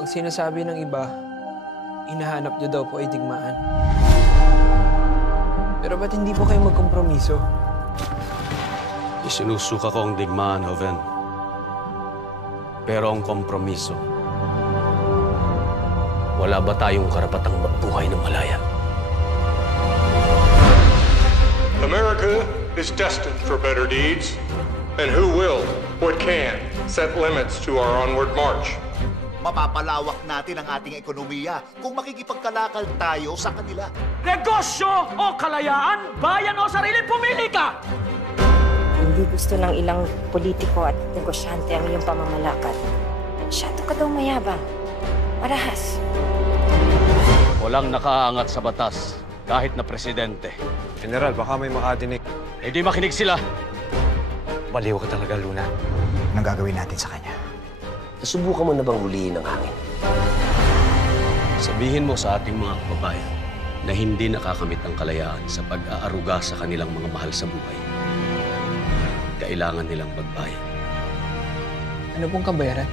Ang sinasabi ng iba, hinahanap niyo daw po ay digmaan. Pero ba't hindi po kayo magkompromiso? Isinusuka ko ang digmaan, Joven. Pero ang kompromiso, wala ba tayong karapatang mabuhay ng malaya? America is destined for better deeds, and who will, what can, set limits to our onward march. Mapapalawak natin ang ating ekonomiya kung makikipagkalakal tayo sa kanila. Negosyo o kalayaan, bayan o sarili, pumili ka! Hindi gusto ng ilang politiko at negosyante ang iyong pamamalakad. Masyado ka daw mayabang. Marahas. Walang nakaangat sa batas, kahit na presidente. General, baka may makadinig. Eh di makinig sila. Baliw ka talaga, Luna. Anong gagawin natin sa kanya? Nasubukan mo na bang huliin ang hangin? Sabihin mo sa ating mga kababayan na hindi nakakamit ang kalayaan sa pag-aaruga sa kanilang mga mahal sa buhay. Kailangan nilang pagbayan. Ano pong kabayaran?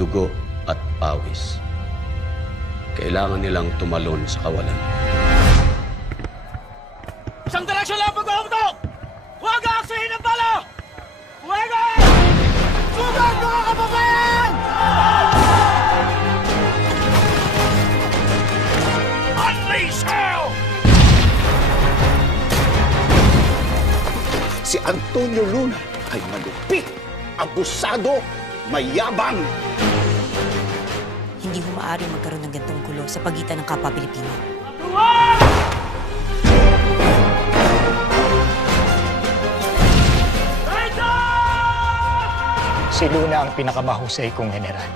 Dugo at pawis. Kailangan nilang tumalon sa kawalan. Isang direksyon lang pag-auto! Huwag aaksihin ang bala! Huwag! Sugat, mga kababayan! Unleash hell! Si Antonio Luna ay malupit, abusado, mayabang. Hindi mo maaaring magkaroon ng gantong gulo sa pagitan ng kapwa Pilipino. Si Luna ang pinakamahusay kong general.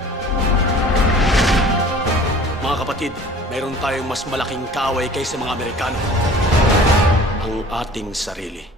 Mga kapatid, mayroon tayong mas malaking kaaway kaysa mga Amerikano. Ang ating sarili.